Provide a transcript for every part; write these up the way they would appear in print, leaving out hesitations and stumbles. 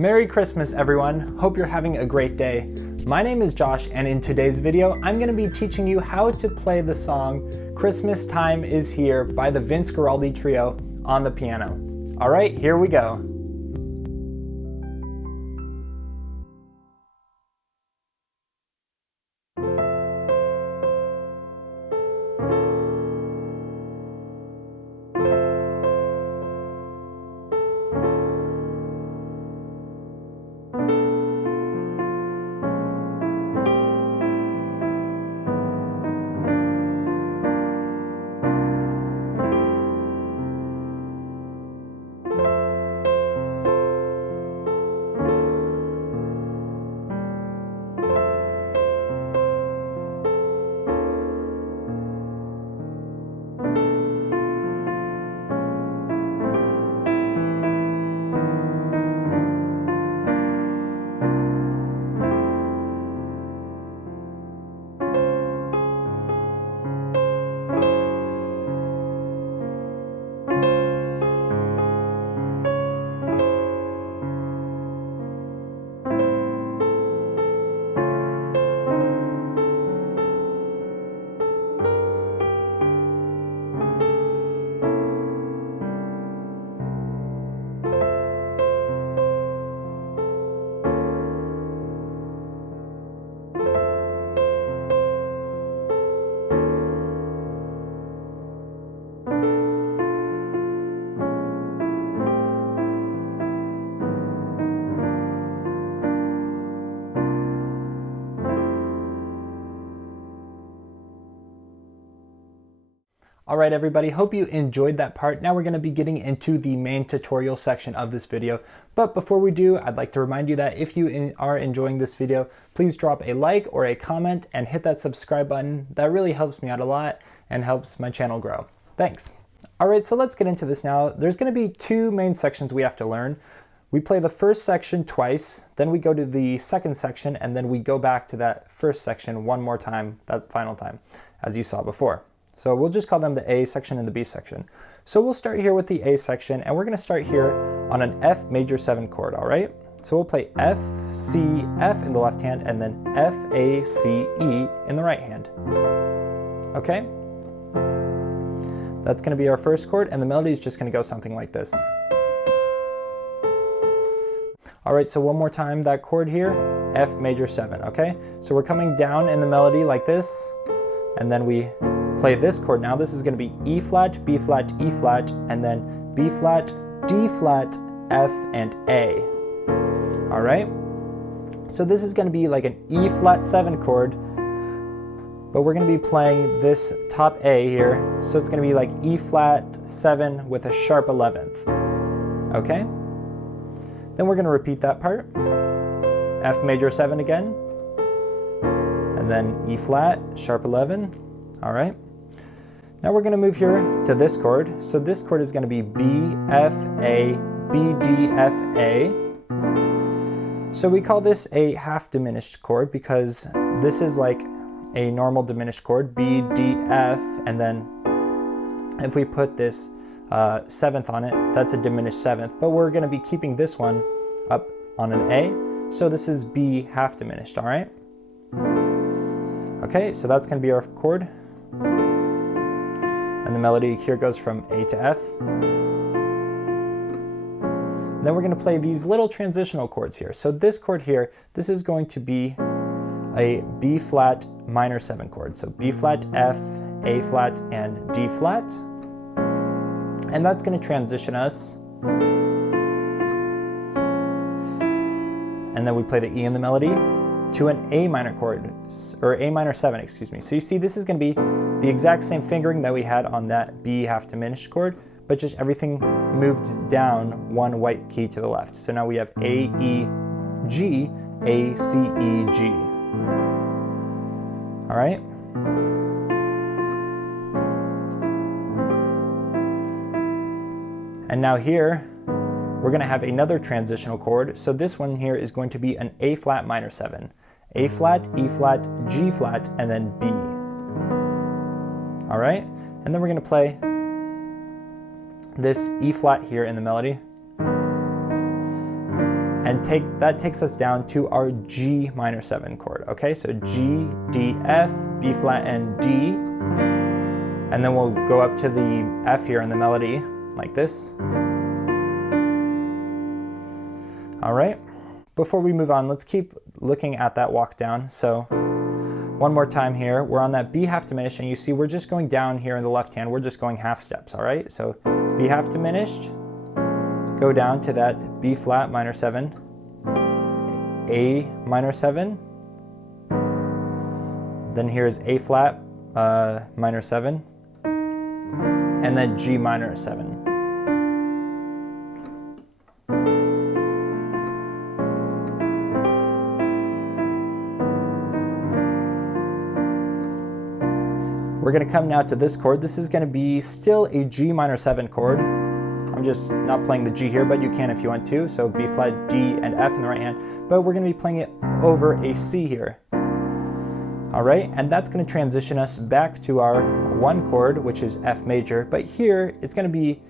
Merry Christmas, everyone. Hope you're having a great day. My name is Josh, and in today's video, I'm going to be teaching you how to play the song Christmas Time Is Here by the Vince Guaraldi Trio on the piano. All right, here we go. All right, everybody, hope you enjoyed that part. Now we're going to be getting into the main tutorial section of this video. But before we do, I'd like to remind you that if you are enjoying this video, please drop a like or a comment and hit that subscribe button. That really helps me out a lot and helps my channel grow. Thanks. All right, so let's get into this now. There's going to be two main sections we have to learn. We play the first section twice, then we go to the second section, and then we go back to that first section one more time, that final time, as you saw before. So we'll just call them the A section and the B section. So we'll start here with the A section, and we're going to start here on an F major 7 chord, all right? So we'll play F, C, F in the left hand, and then F, A, C, E in the right hand. Okay? That's going to be our first chord, and the melody is just going to go something like this. All right, so one more time, that chord here, F major 7, okay? So we're coming down in the melody like this, and then we play this chord now. This is going to be E flat, B flat, E flat, and then B flat, D flat, F, and A. All right? So this is going to be like an E flat 7 chord, but we're going to be playing this top A here. So it's going to be like E flat 7 with a sharp 11th. Okay? Then we're going to repeat that part. F major 7 again, and then E flat, sharp 11. All right? Now we're going to move here to this chord. So this chord is going to be B, F, A, B, D, F, A. So we call this a half diminished chord because this is like a normal diminished chord, B, D, F, and then if we put this 7th on it, that's a diminished 7th, but we're going to be keeping this one up on an A. So this is B half diminished, all right? Okay, so that's going to be our chord. And the melody here goes from A to F. Then we're going to play these little transitional chords here. So this chord here, this is going to be a B flat minor 7 chord. So B flat, F, A flat, and D flat. And that's going to transition us. And then we play the E in the melody to an A minor chord, or A minor 7, excuse me. So you see this is going to be the exact same fingering that we had on that B half diminished chord, but just everything moved down one white key to the left. So now we have A, E, G, A, C, E, G. All right? And now here, we're going to have another transitional chord. So this one here is going to be an A flat minor 7. A flat, E flat, G flat, and then B. All right? And then we're going to play this E flat here in the melody. and that takes us down to our G minor 7 chord, okay? So G, D, F, B flat, and D. And then we'll go up to the F here in the melody, like this. All right, before we move on, let's keep looking at that walk down. So one more time here, we're on that B half diminished, and you see we're just going down here in the left hand, we're just going half steps, all right? So B half diminished, go down to that B flat minor 7, A minor 7, then here's A flat minor 7, and then G minor 7. We're going to come now to this chord. This is going to be still a G minor 7 chord. I'm just not playing the G here, but you can if you want to. So B flat, D, and F in the right hand. But we're going to be playing it over a C here. All right, and that's going to transition us back to our 1 chord, which is F major. But here, it's going to be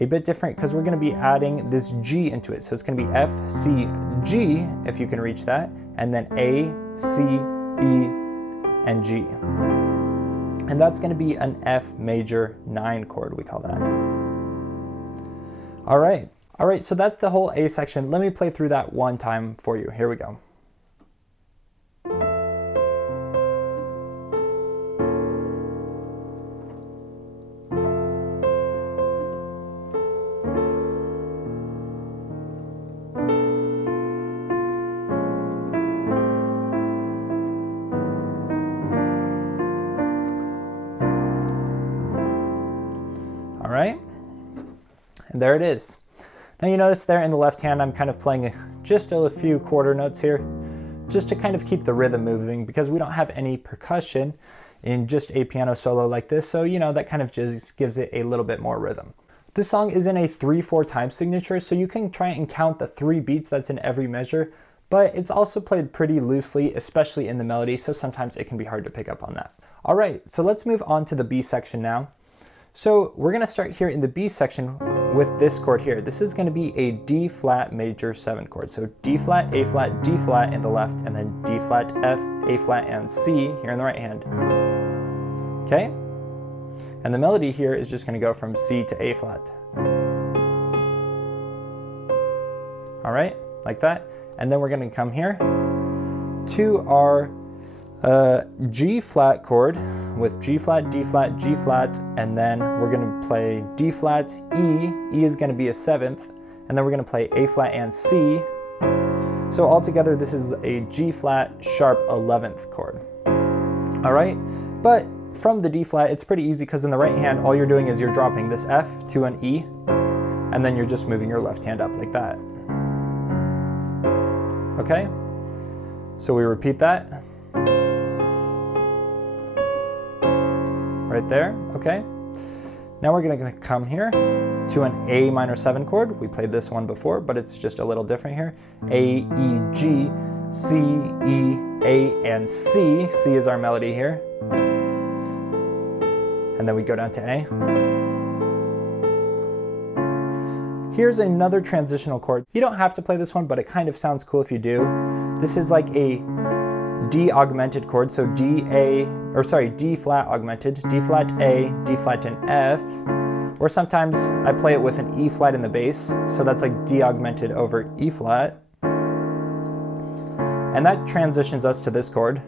a bit different because we're going to be adding this G into it. So it's going to be F, C, G, if you can reach that, and then A, C, E, and G. And that's going to be an F major 9 chord, we call that. All right, so that's the whole A section. Let me play through that one time for you. Here we go. All right, and there it is. Now you notice there in the left hand, I'm kind of playing just a few quarter notes here, just to kind of keep the rhythm moving because we don't have any percussion in just a piano solo like this. So, you know, that kind of just gives it a little bit more rhythm. This song is in a 3/4 time signature, so you can try and count the 3 beats that's in every measure, but it's also played pretty loosely, especially in the melody, so sometimes it can be hard to pick up on that. All right, so let's move on to the B section now. So we're going to start here in the B section with this chord here. This is going to be a D flat major 7 chord. So D flat, A flat, D flat in the left, and then D flat, F, A flat, and C here in the right hand. Okay? And the melody here is just going to go from C to A flat. All right, like that. And then we're going to come here to our G flat chord with G flat, D flat, G flat, and then we're going to play D flat, E. E is going to be a 7th, and then we're going to play A flat and C. So altogether, this is a G flat sharp 11th chord. All right, but from the D flat, it's pretty easy because in the right hand, all you're doing is you're dropping this F to an E, and then you're just moving your left hand up like that. Okay, so we repeat that. Right there, okay. Now we're gonna come here to an A minor 7 chord. We played this one before, but it's just a little different here. A, E, G, C, E, A, and C. C is our melody here. And then we go down to A. Here's another transitional chord. You don't have to play this one, but it kind of sounds cool if you do. This is like a D augmented chord, so D flat augmented, D flat A, D flat and F, or sometimes I play it with an E flat in the bass, so that's like D augmented over E flat. And that transitions us to this chord.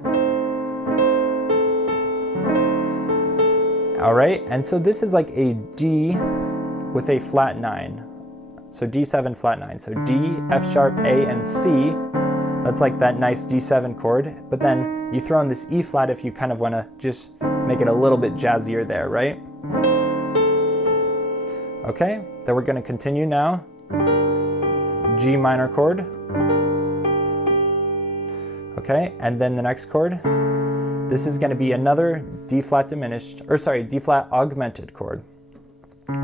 All right, and so this is like a D with a flat 9. So D7 flat 9, so D, F sharp, A, and C. That's like that nice D7 chord, but then you throw in this E flat if you kind of want to just make it a little bit jazzier there, right? Okay, then we're going to continue now. G minor chord. Okay, and then the next chord. This is going to be another D flat diminished, or sorry, D flat augmented chord.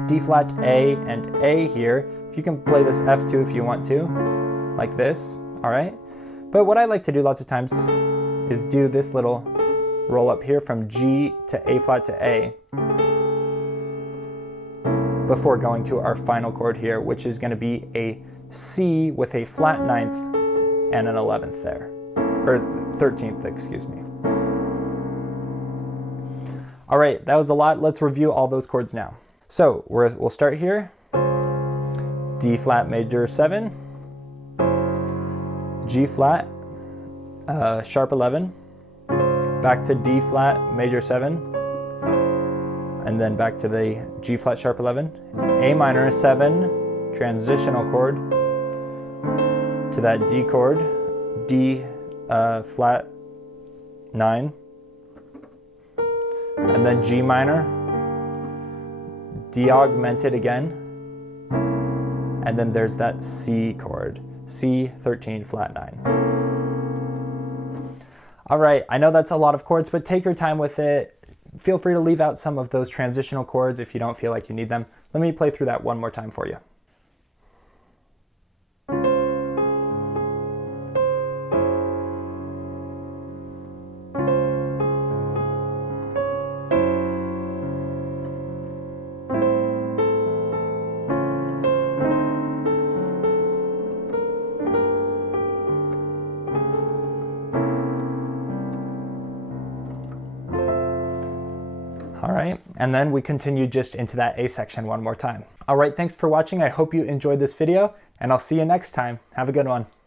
D flat A and A here. You can play this F2 if you want to, like this, all right? But what I like to do lots of times is do this little roll up here from G to A flat to A before going to our final chord here, which is going to be a C with a flat ninth and an 11th there, or 13th, excuse me. All right, that was a lot. Let's review all those chords now. So we'll start here. D flat major 7, G flat, sharp 11, back to D flat major 7, and then back to the G flat sharp 11, A minor 7, transitional chord, to that D chord, D flat 9, and then G minor, D augmented again, and then there's that C chord, C 13 flat 9. All right, I know that's a lot of chords, but take your time with it. Feel free to leave out some of those transitional chords if you don't feel like you need them. Let me play through that one more time for you. All right, and then we continue just into that A section one more time. All right, thanks for watching. I hope you enjoyed this video, and I'll see you next time. Have a good one.